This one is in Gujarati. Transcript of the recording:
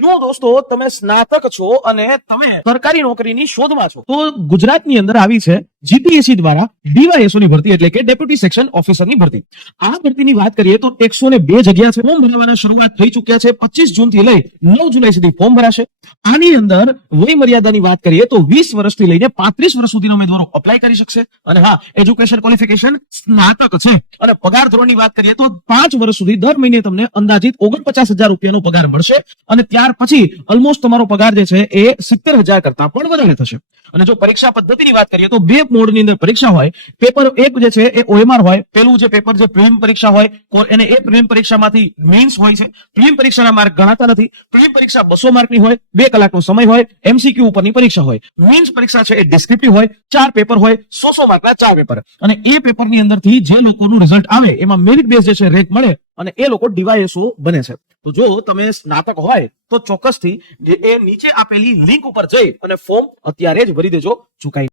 જો દોસ્તો તમે સ્નાતક છો અને તમે સરકારી નોકરીની શોધમાં છો તો ગુજરાતની અંદર આવી છે જીપીએસસી દ્વારા ડીવાયએસઓ ની ભરતી એટલે કે ડેપ્યુટી સેક્શન ઓફિસરની ભરતી. આ ભરતીની વાત કરીએ તો 102 જગ્યા છે. ફોર્મ ભરવાના શરૂઆત થઈ ચુક્યા છે. 25 જૂન થી લઈ 9 જુલાઈ સુધી ફોર્મ ભરાશે. આની અંદર વય મર્યાદાની વાત કરીએ તો 20 વર્ષથી લઈને 35 વર્ષ સુધીના ઉમેદવારો અપ્લાય કરી શકશે. અને હા, એજ્યુકેશન ક્વોલિફિકેશન સ્નાતક છે. અને પગાર ધોરણની વાત કરીએ તો 5 વર્ષ સુધી દર મહિને તમને અંદાજિત 49,000 રૂપિયાનો પગાર મળશે. અને ત્યાર પછી ઓલમોસ્ટ તમારો પગાર જે છે એ 70,000 કરતા પણ વધારે થશે. અને જો પરીક્ષા પદ્ધતિની વાત કરીએ તો 2 મોડની અંદર પરીક્ષા હોય. પેપર 1 જે છે એ OMR હોય. પેલું જે પેપર જે પ્રિલિમ પરીક્ષા હોય એને એ પ્રિલિમ પરીક્ષામાંથી મેઇન્સ હોય છે. પ્રિલિમ પરીક્ષાના માર્ક ગણાતા નથી. પ્રિલિમ પરીક્ષા 200 માર્કની હોય, 2 કલાકનો સમય હોય, MCQ ઉપરની પરીક્ષા હોય. મેઇન્સ પરીક્ષા છે એ ડિસ્ક્રિપ્ટિવ હોય, 4 પેપર હોય, 100 માર્કના 4 પેપર. અને એ પેપરની અંદરથી જે લોકોનું રિઝલ્ટ આવે એમાં મેરિટ બેઝ જે છે રેન્ક મળે અને એ લોકો ડીવાયએસઓ બને છે. તો જો તમે સ્નાતક હોય તો ચોક્કસથી એ નીચે આપેલી લિંક ઉપર જઈ અને ફોર્મ અત્યારે જ ભરી દેજો. ચૂકાઈ